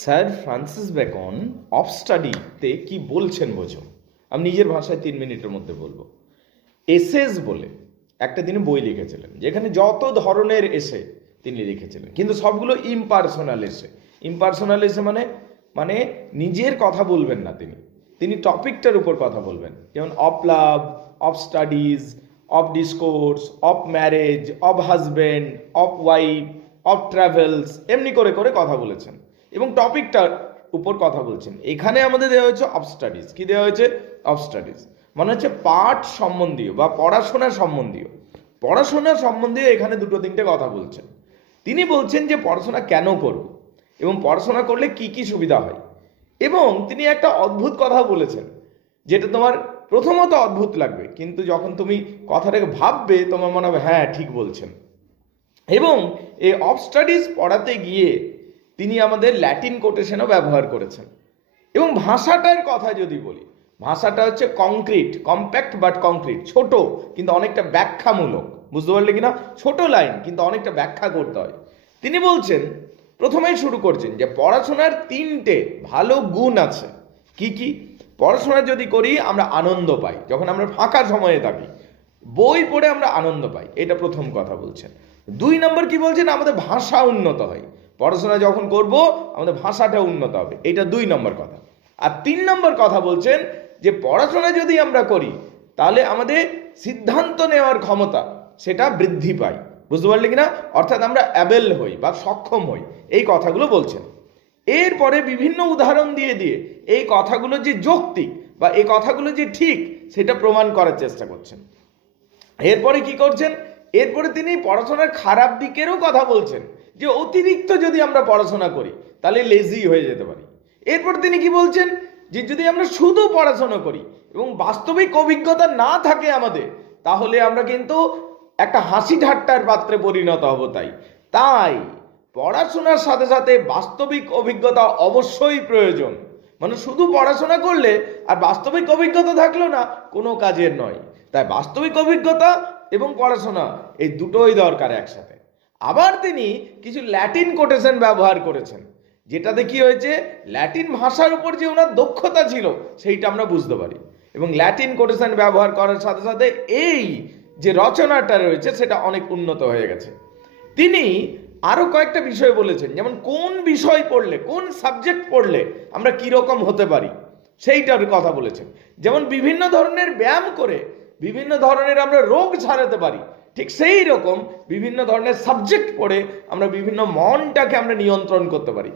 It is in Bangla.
স্যার ফ্রান্সিস বেকন অফ স্টাডিতে কি বলছেন বোঝো। আমি নিজের ভাষায় 3 মিনিটের মধ্যে বলবো। এসেস বলে একটা তিনি বই লিখেছিলেন, যেখানে যত ধরনের এসে তিনি লিখেছিলেন, কিন্তু সবগুলো ইমপার্সোনাল এসে। ইমপার্সোনাল এসে মানে মানে নিজের কথা বলবেন না, তিনি তিনি টপিকটার উপর কথা বলবেন, যেমন of love, of studies, of discourse, of marriage, of husband, of wife, of travels, এমনি করে করে কথা বলেছেন এবং টপিকটার উপর কথা বলছেন। এখানে আমাদের দেওয়া হয়েছে অফ স্টাডিজ। কি দেওয়া হয়েছে? অফ স্টাডিজ মানে হচ্ছে পাঠ সম্বন্ধীয় বা পড়াশোনা সম্বন্ধীয়। পড়াশোনা সম্বন্ধীয় এখানে দুটো তিনটে কথা বলছেন। তিনি বলছেন যে পড়াশোনা কেন করব এবং পড়াশোনা করলে কি কি সুবিধা হয়। এবং তিনি একটা অদ্ভুত কথা বলেছেন, যেটা তোমার প্রথমত অদ্ভুত লাগবে, কিন্তু যখন তুমি কথাটাকে ভাববে তোমার মনে হবে হ্যাঁ ঠিক বলছেন। এবং এই অফ স্টাডিজ পড়াতে গিয়ে তিনি আমাদের ল্যাটিন কোটেশনও ব্যবহার করেছেন। এবং ভাষাটার কথা যদি বলি, ভাষাটা হচ্ছে কংক্রিট, কম্প্যাক্ট বাট কংক্রিট, ছোট কিন্তু অনেকটা ব্যাখ্যামূলক। বুঝতে পারলে কিনা? ছোট লাইন কিন্তু অনেকটা ব্যাখ্যা করতে হয়। তিনি বলছেন, প্রথমেই শুরু করছেন যে পড়াশোনার 3টে ভালো গুণ আছে। কি কি? পড়াশোনা যদি করি আমরা আনন্দ পাই, যখন আমরা ফাঁকা সময়ে থাকি বই পড়ে আমরা আনন্দ পাই, এটা প্রথম কথা বলছেন। 2 নম্বর কি বলছেন? আমাদের ভাষা উন্নত হয়। পড়াশোনা যখন করব আমাদের ভাষাটা উন্নত হবে, এটা 2 নম্বর কথা। আর 3 নম্বর কথা বলছেন যে পড়াশোনা যদি আমরা করি তাহলে আমাদের সিদ্ধান্ত নেওয়ার ক্ষমতা সেটা বৃদ্ধি পায়। বুঝতে পারলে কিনা? অর্থাৎ আমরা অ্যাবেল হই বা সক্ষম হই, এই কথাগুলো বলছেন। এরপরে বিভিন্ন উদাহরণ দিয়ে দিয়ে এই কথাগুলো যে যৌক্তিক বা এই কথাগুলো যে ঠিক সেটা প্রমাণ করার চেষ্টা করছেন। এরপরে কি করছেন? এরপরে তিনি পড়াশোনার খারাপ দিকেরও কথা বলছেন, যে অতিরিক্ত যদি আমরা পড়াশোনা করি তাহলে লেজি হয়ে যেতে পারি। এরপর তিনি কি বলছেন? যে যদি আমরা শুধু পড়াশোনা করি এবং বাস্তবিক অভিজ্ঞতা না থাকে আমাদের, তাহলে আমরা কিন্তু একটা হাসি ঠাট্টার পাত্রে পরিণত হব। তাই পড়াশোনার সাথে সাথে বাস্তবিক অভিজ্ঞতা অবশ্যই প্রয়োজন। মানে শুধু পড়াশোনা করলে আর বাস্তবিক অভিজ্ঞতা থাকলো না, কোনো কাজের নয়। তাই বাস্তবিক অভিজ্ঞতা এবং পড়াশোনা এই দুটোই দরকার একসাথে। আবার তিনি কিছু ল্যাটিন কোটেশন ব্যবহার করেছেন, যেটাতে কি হয়েছে, ল্যাটিন ভাষার উপর যে ওনার দক্ষতা ছিল সেইটা আমরা বুঝতে পারি। এবং ল্যাটিন কোটেশন ব্যবহার করার সাথে সাথে এই যে রচনাটা রয়েছে সেটা অনেক উন্নত হয়ে গেছে। তিনি আরো কয়েকটা বিষয় বলেছেন, যেমন কোন বিষয় পড়লে, কোন সাবজেক্ট পড়লে আমরা কিরকম হতে পারি সেইটার কথা বলেছেন। যেমন বিভিন্ন ধরনের ব্যায়াম করে বিভিন্ন ধরনের আমরা রোগ ছাড়াতে পারি, ঠিক সেই রকম বিভিন্ন ধরনের সাবজেক্ট পড়ে আমরা বিভিন্ন মনটাকে আমরা নিয়ন্ত্রণ করতে পারি।